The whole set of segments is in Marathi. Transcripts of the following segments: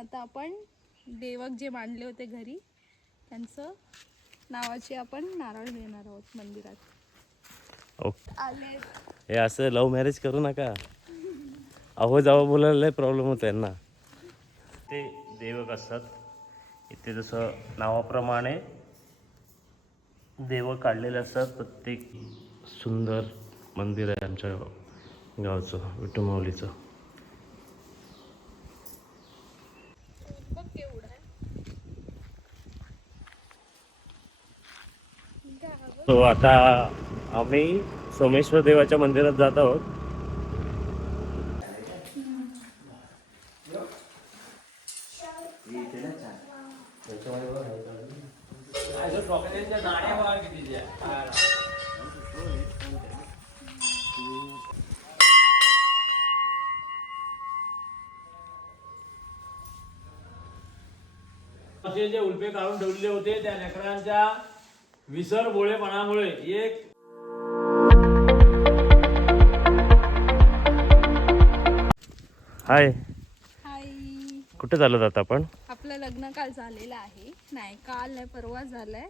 आता आपण देवक जे मांडले होते घरी त्यांचं नावाचे आपण नारळ देणार आहोत मंदिरात. आले हे असं लव्ह मॅरेज करू नका. अहो जावं बोलायला लय प्रॉब्लेम होतो यांना. ते देवक असतात इथे, जसं नावाप्रमाणे देवक काढलेले असतात. प्रत्येक सुंदर मंदिर आहे आमच्या गावचं, विठू माऊलीचं. बघ केवढं आहे. तो आता आम्ही सोमेश्वर देवाच्या मंदिरात जात आहोत. असे जे उल्पे काढून ठेवलेले होते त्या लेकरांच्या विसर भोळेपणामुळे एक हाय, हाय. कुठे चालत आता आपण? आपलं लग्न काल झालेलं आहे. नाही, काल नाही, परवा झालंय.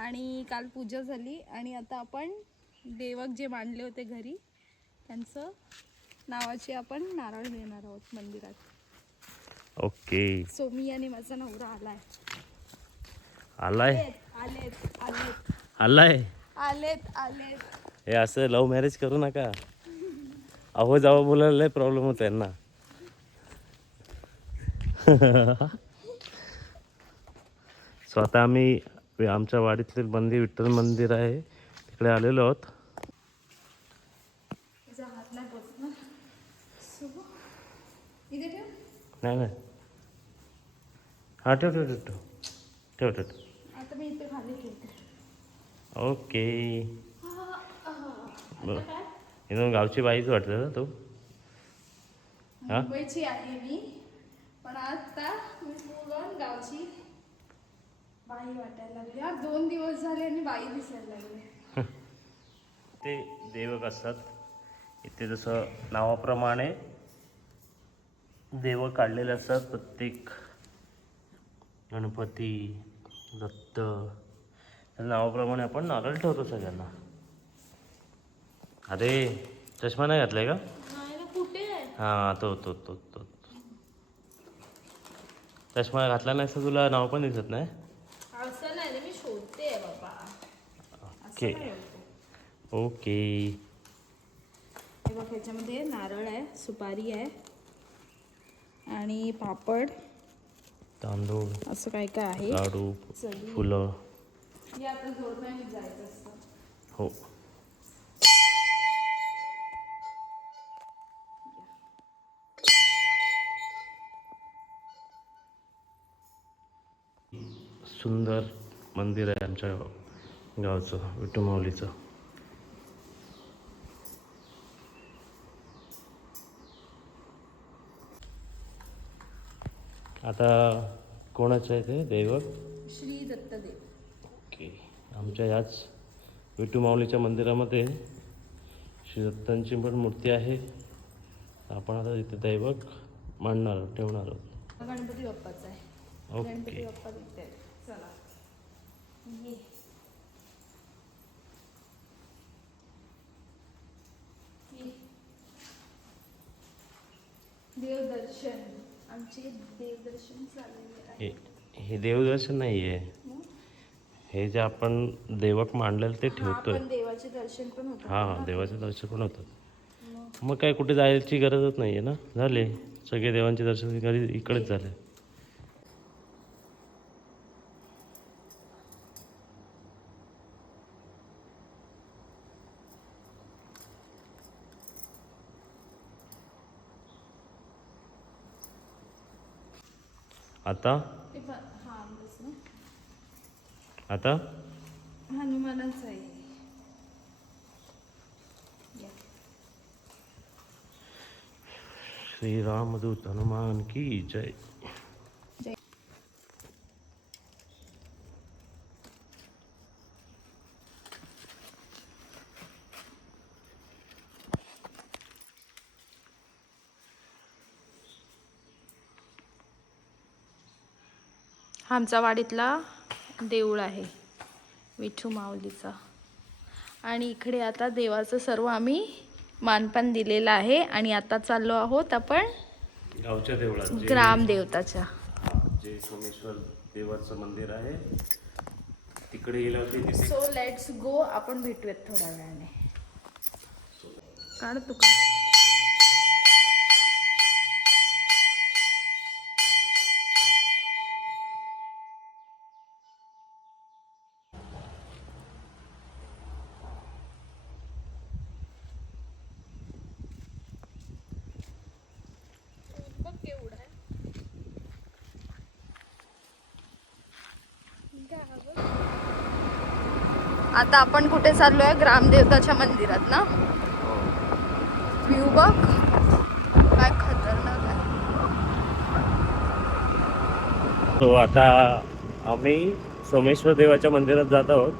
आणि काल पूजा झाली. आणि आता आपण देवक जे मांडले होते घरी त्यांचं नावाचे आपण नारळ देणार आहोत मंदिरात. ओके. सोमी आणि माझा नवरा आलाय. आलाय आलेत आलेत आलाय. आलेत आलेत. हे असं लव्ह मॅरेज करू नका. अहो जावं बोलायला लय प्रॉब्लेम होतो यांना. स्वतः आम्ही आमच्या वाडीतले मंदिर, विठ्ठल मंदिर आहे तिकडे आलेलो आहोत. नाही नाही, हां ठेव ठेव ठेव ठेव ठेव ठेव. आता मी इथे खाली ठेवते. ओके. बरं, गावची बाईच वाटतं ना तू? मुंबईची आहे मी, पण आता मी पूर्ण गावची बाई वाटायला लागली. 2 दिवस झाले आणि बाई दिसायला लागली. ते देवक असतात इथे, जसं नावाप्रमाणे देवक काढलेले असतात. प्रत्येक गणपती, दत्त, त्या नावाप्रमाणे आपण नारळ ठेवतो सगळ्यांना. अरे चष्मा नाही घातलाय का? कुठे आहे? हां, तो तो तो तो चष्मा घातला नाही तर तुला नाव पण दिसत नाही. असं नाही रे, मी शोधते बाबा. Okay okay. हे बघ, ह्याच्यामध्ये नारळ आहे, सुपारी आहे आणि पापड, तांदूळ, असं काय काय आहे, लाडू, फुलं. हे आता जोडण्याने जायचं असतं. हो. सुंदर मंदिर आहे आमच्या गावचं, विठू माऊलीचं. आता कोणाचं आहे ते देवक? श्री दत्तदेव. ओके. आमच्या याच विठू माऊलीच्या मंदिरामध्ये श्री दत्तांची पण मूर्ती आहे. आपण आता इथे दैवक मांडणार, ठेवणार आहोत. गणपती बाप्पाचा आहे. ओके. गणपती बाप्पा तिथे आहेत. चला ये. देवदर्शन, आमचे देवदर्शन झालेले आहे. हे देवदर्शन नाही आहे, हे जे आपण देवक मांडलेलं ते ठेवतोय. पण देवाचे दर्शन पण होतं. हां, देवाचे दर्शन पण होतात. मग काय कुठे जायची गरजच नाही आहे ना. झाले सगळे देवांचे दर्शन घरी इकडेच झाले. आता आता हनुमानाच आहे. श्री रामदूत हनुमान की जय. हा आमचा वाडीतला देऊळ आहे विठू माऊलीचा. आणि इकडे आता देवाचं सर्व आम्ही मानपान दिलेलं आहे आणि आता चाललो आहोत आपण गावच्या देवळात ग्रामदेवताच्या. जे सोमेश्वर देवाचं मंदिर आहे तिकडे गेल्यावरती तिथे सो लेट्स गो. आपण भेटूयात थोड्या वेळाने. काढ तुका. आता आपण कुठे चाललोय? ग्रामदेवताच्या मंदिरात ना. व्ह्यू बघ काय खतरनाक आहे. तो आता आम्ही सोमेश्वर देवाच्या मंदिरात जात आहोत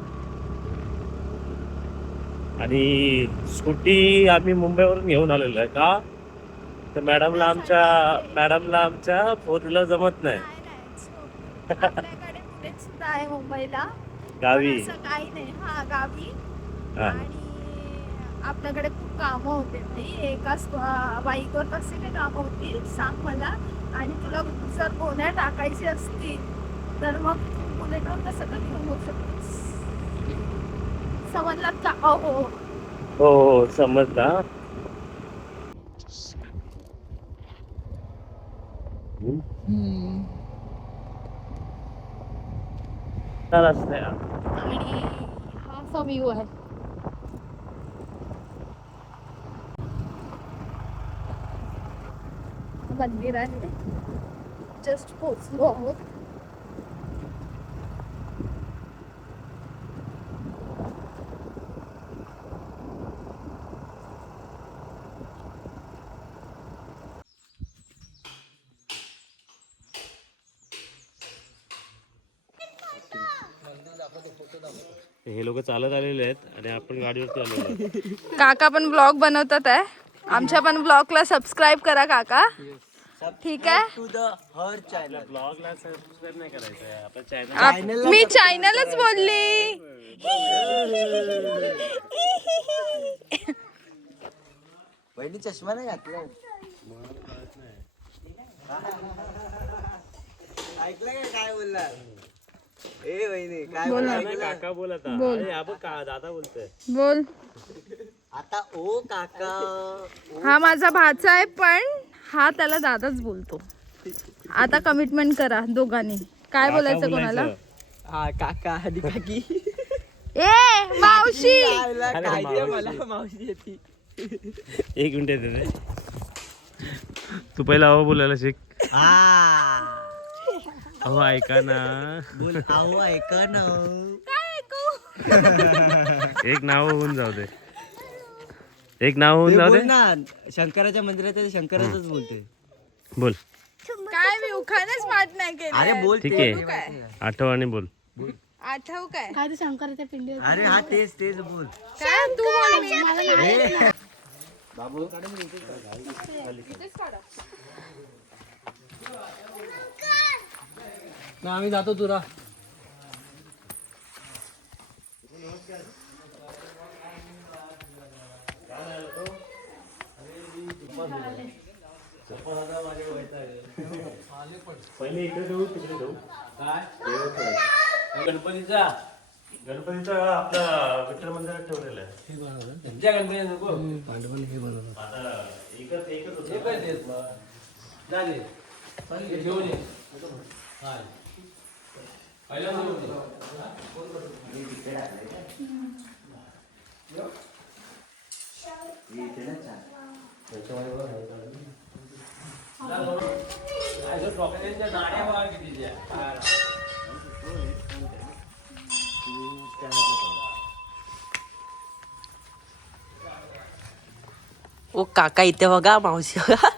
आणि स्कूटी आम्ही मुंबईवरून घेऊन आलेलो आहे. का तर मॅडमला आमच्या फोर व्हीलर जमत नाही. आपल्याकडे बुलेट सुद्धा आहे मुंबईला गावी. असं काही नाही. हा गावी. हा. आणि आपल्याकडे खूप कामं होते भाई. एकाच बाईकवर कसे काही कामं होतील सांग मला. आणि तुला जर गोण्या टाकायची असतील तर मग बुलेटवर कसं कधी होऊ शकतेस? समजलात का? हो हो समजला. रस्ता आणि हा असा व्ह्यू आहे. मंदिर आहे. जस्ट पोचलो आहोत. हे लोक चालत आलेले आहेत आणि आपण गाडीवरती आलेलो आहोत. काका पण ब्लॉग बनवतात आहे. आमच्या पण ब्लॉगला सबस्क्राईब करा काका. ठीक आहे. ब्लॉगला सबस्क्राईब नाही करायचं आहे. आपल्या चॅनल मी चॅनलच बोलली. वहिनी चष्मा नाही घातला. ऐकलं का काय बोलला? ए वहिनी काय बोलला? काका बोल आता. अरे हा बघ का दादा बोलतोय. बोल. आता ओ काका. हा माझा भाचा आहे पण हा त्याला दादाच बोलतो. आता कमिटमेंट करा दोघांनी. काय बोलायचं कोणाला? हा काका आणि काकी. ए मावशी. काय मला मावशी येते. एक मिनिट येते. तू पहिला अहो बोलायला शिक. हा अहो ऐका ना. बोल आहो ऐका ना. काय ऐकू? एक नाव होऊन जाऊ दे. एक नाव होऊन ते जाऊ बोल दे. ना शंकराच्या मंदिरात आहे, शंकराचंच बोलतोय. बोल. काय मी उखाणच पाठ नाही केलं. अरे बोल ठीक ते. आहे. आठव आणि बोल. आठव काय? अरे हा तेच बोल. काय तू बोल. ए, बाबू ना आम्ही जातो तुरा. पहिले इकडे ठेवू तिकडे ठेवू. काय गणपतीचा गणपतीचा आपला विठ्ठल मंदिरात ठेवलेला आहे. तुमच्या गणपती नको आता एकच होतं. एकच देत ना. जा दे. हे घेऊन ये. हा. पहिल्यांदा घेऊन ये. चॉकलेटच्या नाण्या बघा कितीच्या. ओ काका इथे बघा मावशी बघा.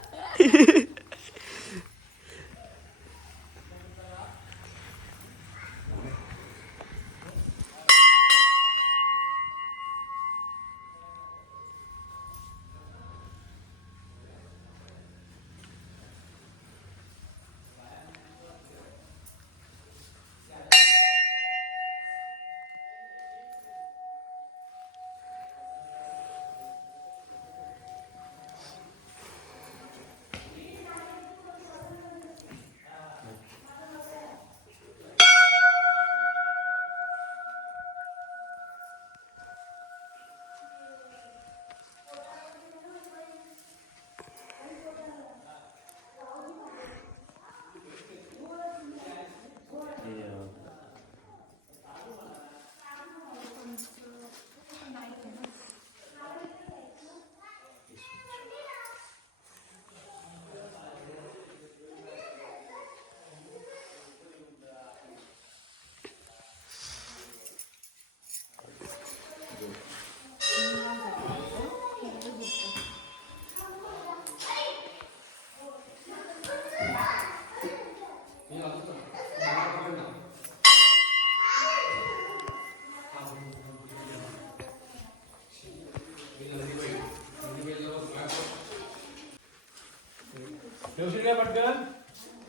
ठेवशील काय पटकन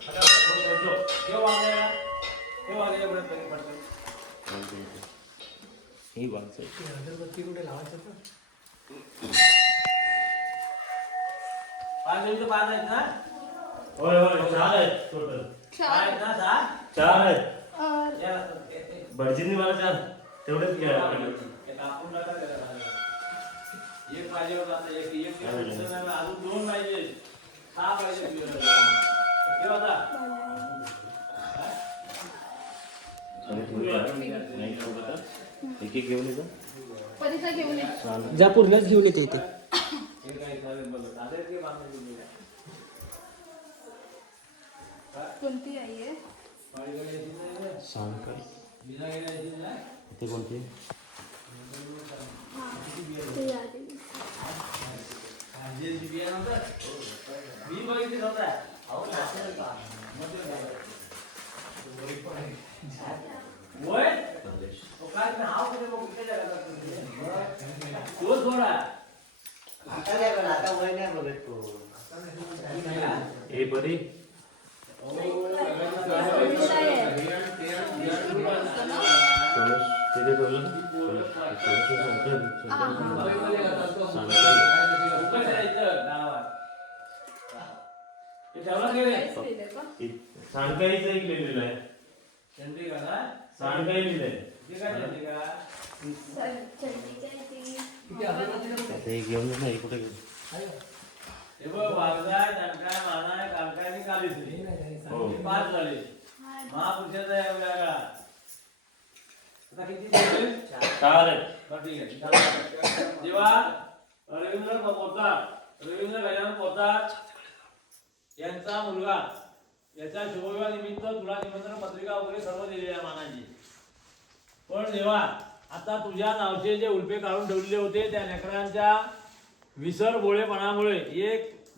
ठेव वांग्या ठेव वांग्या पटकन ही बाजू अगरबत्ती कुठे लावायचं तर 5 मिनिटं 5 आहेत ना होय होय 4 आहेत टोटल 4 आहेत ना 6 4 आहेत या भटजींनी मला 4 तेवढेच घ्या एक आपण नका त्याला एक पाहिजे होता आता एक अजून 2 पाहिजे 6 पाहिजे ठेव आता एक एक घेऊन येतो परीक्षा घेऊन ये. जा पूर्णच घेऊन येते इथे कोणती आई आहे? सांग काय इथे कोणती आता वय नाही बघत तो हे बरी तिथे ठेवलं सांडकाईचं एक लिहिलेलं आहे सांडकाई लिहिलंय ते घेऊन जा ना हे कुठे घेऊन हे बघ वाघजाय दणकाय मानाय कालकाय आणि कालीसरी हो. हे 5 झाले महापुरुषाचा आहे वेगळा आता किती झाले 4 आहेत बरं ठीक आहे चला. जेव्हा रवींद्र गजानन पोतात यांचा मुलगा याच्या शुभविवाहानिमित्त तुला निमंत्रण पत्रिका वगैरे सर्व दिलेली आहे मानाची पण जेव्हा आता तुझ्या नावचे जे उल्पे काढून ठेवलेले होते त्या लेकरांच्या विसर बोळेपणामुळे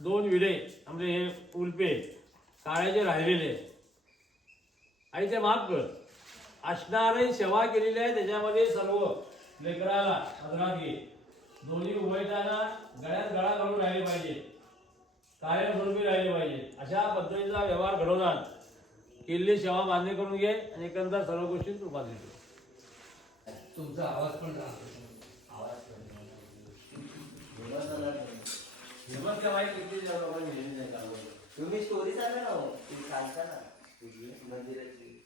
1-2 विडे म्हणजे हे उल्पे काळ्याचे राहिलेले आणि ते माफ कर असणारे सेवा केलेली आहे त्याच्यामध्ये सर्व लेकराला अग्रागी दोन्ही उभयताना गळ्यात गळा घालून राहिले पाहिजे कायमस्वरूपी राहिले पाहिजे अशा पद्धतीचा व्यवहार घडवणार केलेली सेवा मान्य करून घे आणि एकंदर सर्व गोष्टी कृपा देतो तुमचा आवाज पण राहतो तुम्ही स्टोरी सांगा ना हो. ती सांगता ना मंदिराची